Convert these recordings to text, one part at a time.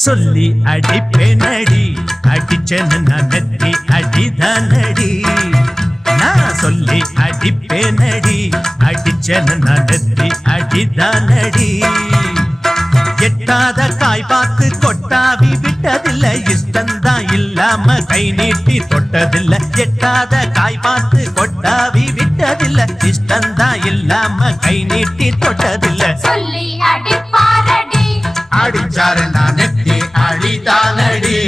சொல்லி அடிப்பேனடி அடிச்சேன்னு நான் நெத்தி அடிதானடி நான் சொல்லி அடிப்பேனடி அடிச்சேன்னு நான் நெத்தி அடிதானடி எட்டாத காய் பார்த்து கொட்டாவி விட்டதில்ல இஷ்டந்தான் இல்லாம கை நீட்டி தொட்டதில்ல எட்டாத காய் பார்த்து கொட்டாவி விட்டதில்ல இஷ்டந்தான் இல்லாம கை நீட்டி தொட்டதில்ல சொல்லி அடிப்பாரடி அடிச்சாரு நான் நெத்தி அடிதானடி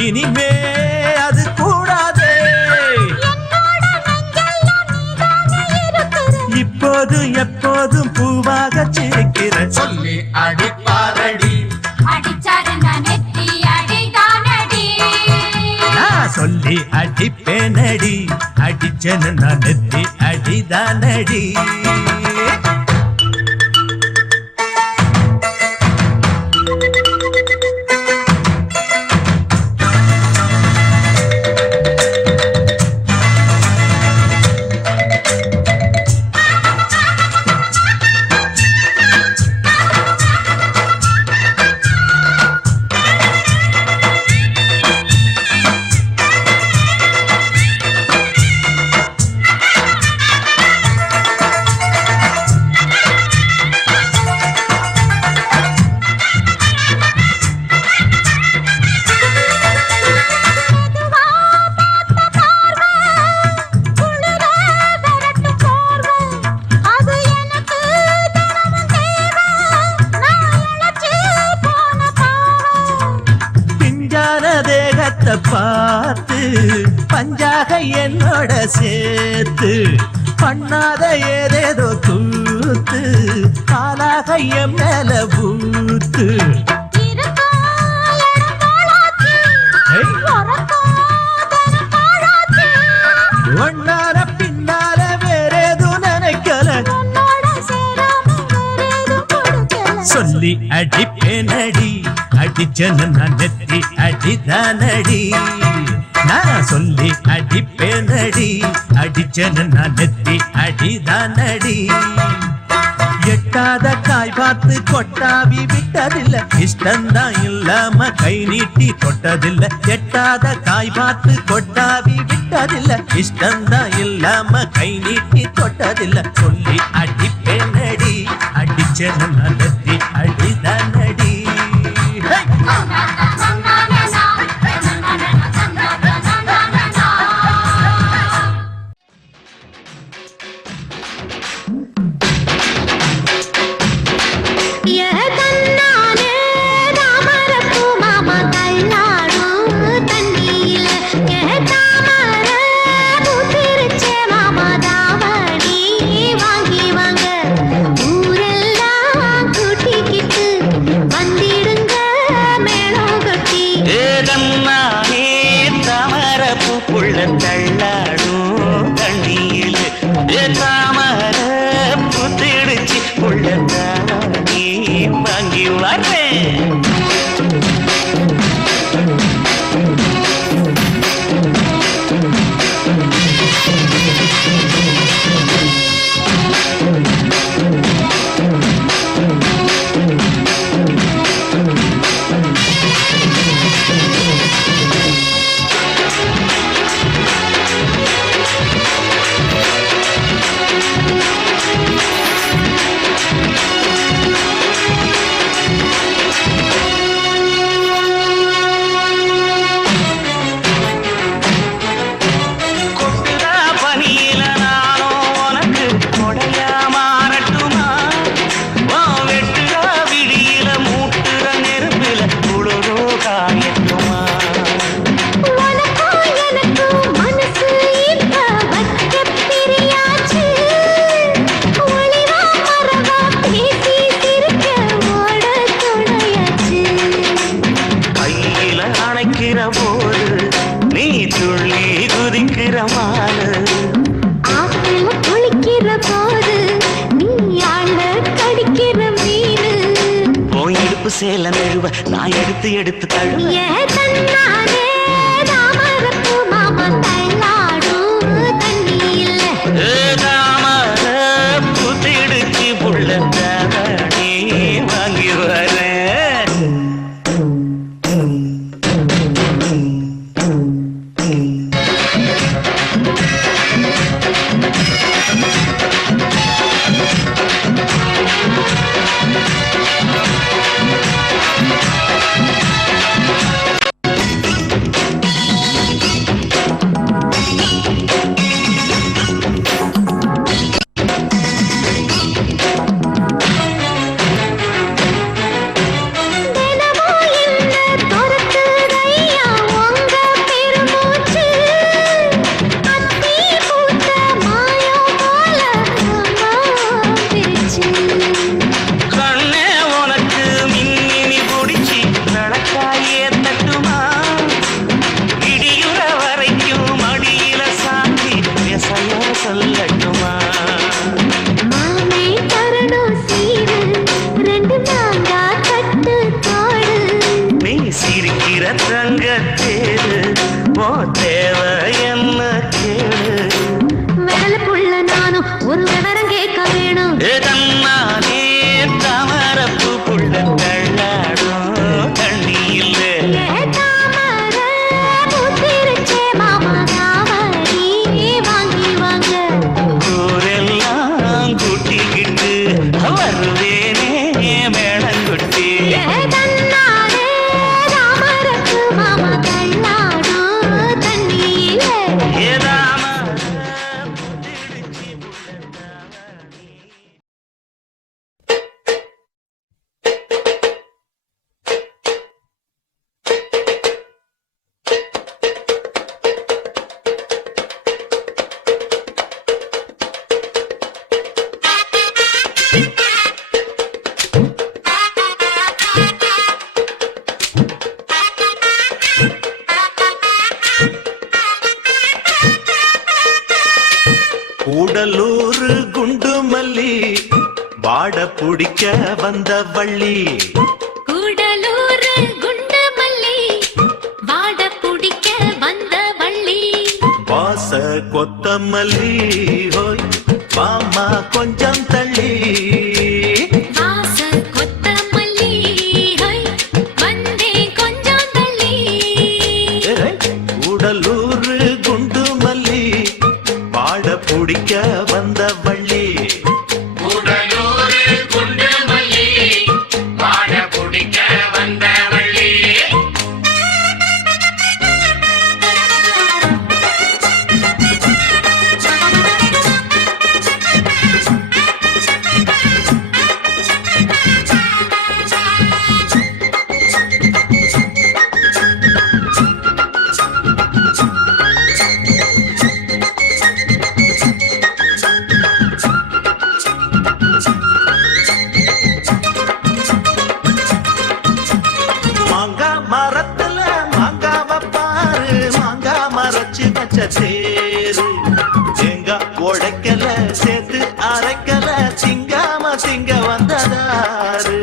இனிமே அது கூடாதே இப்போதும் எப்போதும் பூவாக சிரிக்கிற சொல்லி அடிப்பாரடி அடிச்சாரு நான் நெத்தி அடிதானடி நான் சொல்லி அடிப்பேனடி அடிச்சேன்னு நான் நெத்தி அடிதானடி பார்த்து பஞ்சாக என்னோட சேர்த்து பண்ணாத ஏதேதோ கூத்து காலாக என் மேல பூத்து ஒன்னார பின்னால வேறேதும் நினைக்கல சொல்லி அடிப்பேனடி அடிச்சேன்னு நான் நெத்தி அடிதானடி நான் சொல்லி அடிப்பேனடி அடிச்சேன்னு நான் நெத்தி அடிதானடி எட்டாத காய் பார்த்து கொட்டாவி விட்டதில்ல இஷ்டந்தான் இல்லாம கை நீட்டி தொட்டதில்ல எட்டாத காய் பார்த்து கொட்டாவி விட்டதில்ல இஷ்டந்தான் இல்லாம கை நீட்டி தொட்டதில்ல சொல்லி அடிப்பேனடி அடிச்சேன்னு நான் நெத்தி அடிதானடி தள்ளாடும் தண்ணியில் தாமர புத்திடுச்சு நீ வாங்கி வரேன் சேல நழுவ நான் எடுத்து எடுத்து தழுவ தாமர புத்திடுச்சு புள்ள தானே வாங்கி வரேன். ஒரு விவரம் கேட்க வேணும். தன்னாலே தாமரப்பு புள்ள தள்ளாடும் தண்ணி இல்லை. ஊரெல்லாம் கூட்டிக்கிட்டு வருவேனே மேளங்குட்டி. கூடலூர் குண்டு மல்லி வாட பிடிக்க வந்த வள்ளி. கூடலூர் குண்டு மல்லி வாட பிடிக்க வந்த வள்ளி. வாச கொத்தமல்லி ஹோய் மாமா கொஞ்சம் தள்ளி. வாச கொத்தமல்லி ஹோய் வந்தே கொஞ்சம் தள்ளி. கூடலூர் குண்டு மல்லி வாட பிடிக்க வந்த வள்ளி. கூடலூர் குண்டு மல்லி வாட பிடிக்க வந்த வள்ளி. தேரு எங்க உடைக்கல சேர்த்து அரைக்கல திங்காம திங்க வந்ததாரு.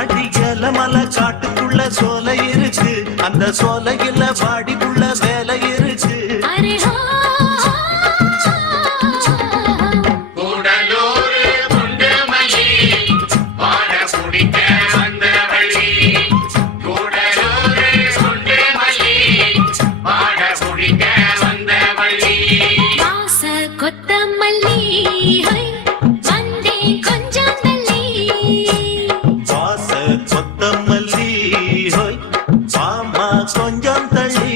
அடிக்கல மலை காட்டுக்குள்ள சோலை இருக்கு, அந்த சோலையில வாடிக்குள்ள வேலை இருக்கு. வாச கொத்தமல்லி ஹோய் மாமா கொஞ்சம் தள்ளி.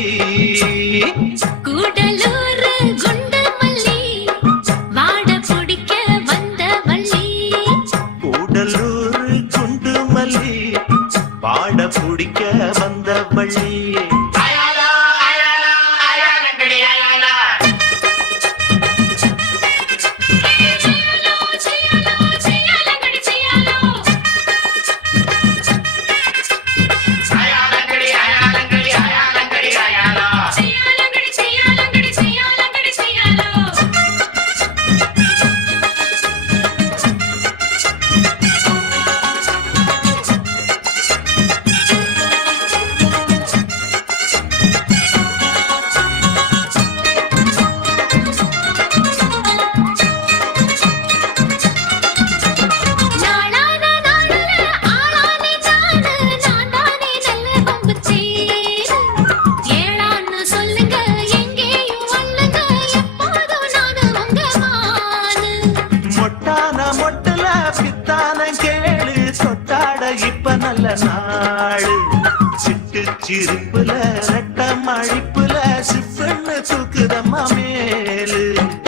சிரிப்புல ரெட்டம் அழிப்புல சிப்பன்னு தூக்குதம்மா மேலு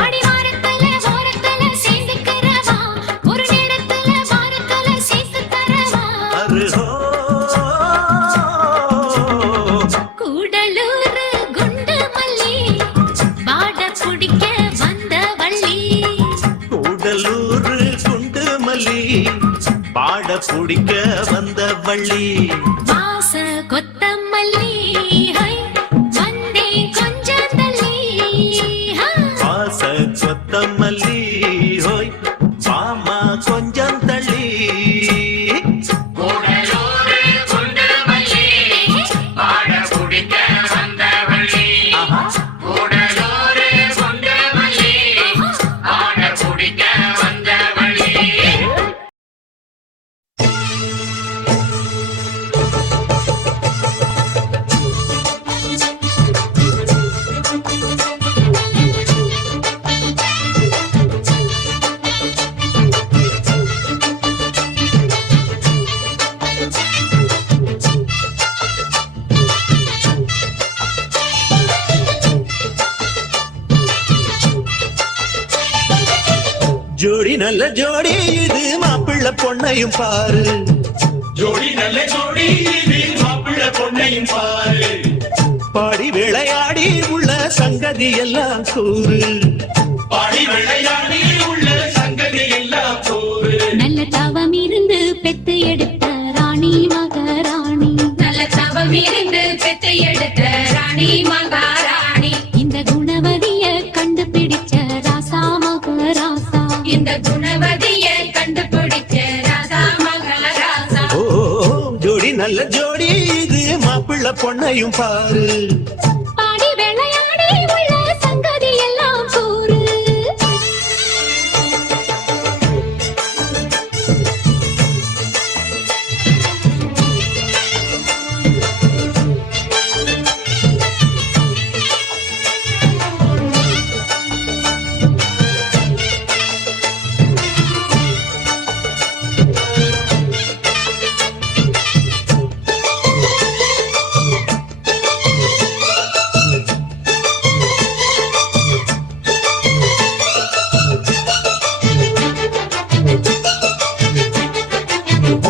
அடிவாரத்துல ஓரத்துல சேர்ந்துக்கிறவா ஒரு நேரத்துல வாரத்துல சேர்த்து தரவா அருகோ கூடலூர் குண்டு மல்லி வாட குடிக்க வந்த வள்ளி கூடலூர் குண்டு மல்லி பாட பிடிக்க வந்த வள்ளி வாச கொத்தமல்லி ஹை வந்தே கொஞ்சம் தள்ளி ஹா. வாச கொத்தமல்லி ஹோய் மாமா கொஞ்சம் தள்ளி கூடலூரு குண்டுமல்லி பாட குடிக்க வந்தவள்ளி ஆஹா கூடலூரு குண்டுமல்லி பாட குடிக்க வந்தவள்ளி ஜோடி நல்ல ஜோடி இது மாப்பிள்ளை பொண்ணையும் பாரு ஜோடி நல்ல ஜோடி இது மாப்பிள்ளை பொண்ணையும் பாரு பாடி விளையாடி உள்ள சங்கதி எல்லாம் கூறு பாடி விளையாடி உள்ள சங்கதி எல்லாம் போரு நல்ல தவம் இருந்து பெத்து எடுத்த ராணி மகாராணி நல்ல தவம் இருந்து பெற்று எடுத்த ராணி மகாராணி இந்த குணவதிய கண்டுபிடிச்ச ராசா மகாராசா இந்த குணவதியை கண்டுபிடிச்ச ராசா மகாராசா ஓ ஜோடி நல்ல ஜோடி இது மாப்பிள்ளை பொண்ணையும் பாரு பாடி விளையாடி உள்ள சங்கதி எல்லாம் கூறு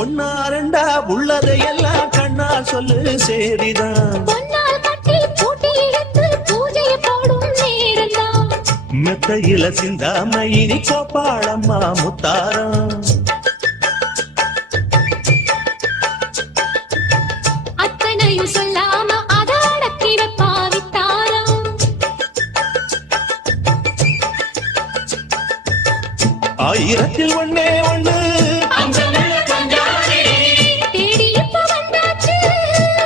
ஒன்னா ரெண்டா உள்ளதையெல்லாம் கண்ணா சொல்லு சேரிதான் பொன்னால் கட்டி பூட்டி எடுத்து பூஜையை போடும் நேரம்தான் மெத்தையில சிந்தாம இனி கோப்பாளம்மா முத்தாரம் அத்தனையும் சொல்லாம அதாடக்கி வைப்பாவித்தாரம் ஆயிரத்தில் ஒண்ணே ஒண்ணு அங்கமுள்ள பஞ்சாரி தேடி இப்ப வந்தாச்சு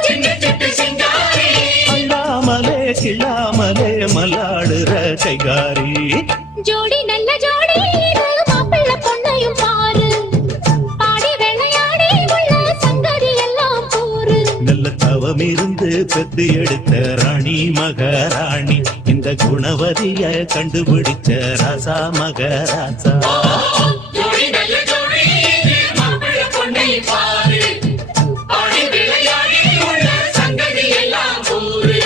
சின்ன சிட்டு சிங்காரி அள்ளாமலே கிள்ளாமலே மல்லாடுற கைகாரி ஜோடி நல்ல ஜோடி இது மாப்பிள்ளை பொண்ணையும் பாரு பாடி விளையாடி உள்ள சங்கதி எல்லாம் கூறு நல்ல தவம் இருந்து பெத்து எடுத்த ராணி மகாராணி இந்த குணவதிய கண்டுபிடிச்ச ராசா மகராசா ஜோடி நல்ல ஜோடி இது மாப்பிள்ளை பொண்ணையும் பாரு பாடி விளையாடி உள்ள சங்கதி எல்லாம் போரு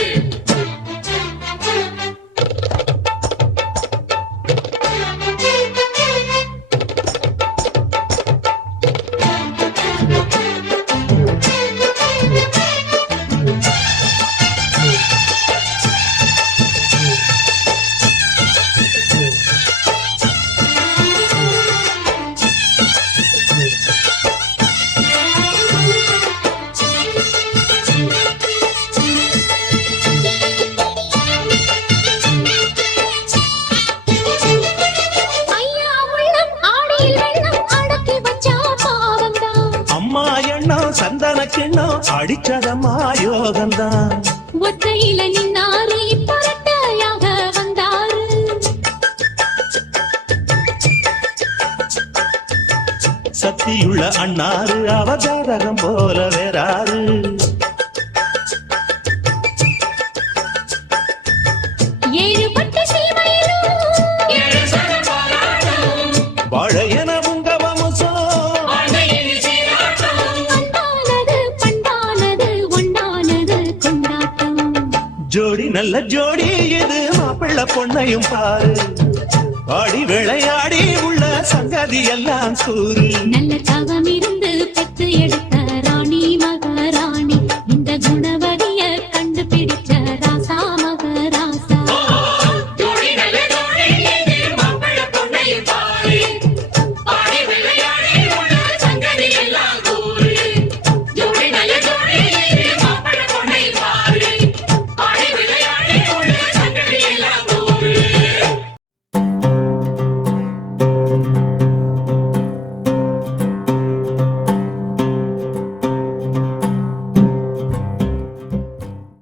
ஐயா உள்ளம் ஆடியில் வெள்ளம் அடக்கி வச்சா பாவம்தான் அம்மா எண்ணம் சந்தன கிண்ணம் அடிச்சதம்மா யோகம்தான் ஒத்தையில நின்னாரு இப்ப ரெட்டையாக வந்தாரு சக்தியுள்ள அண்ணாரு அவதாரகம் போல வேறாரு ஏழுபட்ட சீமையிலும் ஏழு சனம் பாராட்டும் வாழையன உங்க வம்சம் வாழ்க்கையின் சீராட்டும் அன்பானது பண்பானது ஒன்றானது நல்ல ஜோடி இது மாப்பிள்ள பொண்ணையும் பாரு ஆடி விளையாடி உள்ள சங்கதி எல்லாம் கூறு நல்ல தவம் இருந்து பெத்து எடுத்த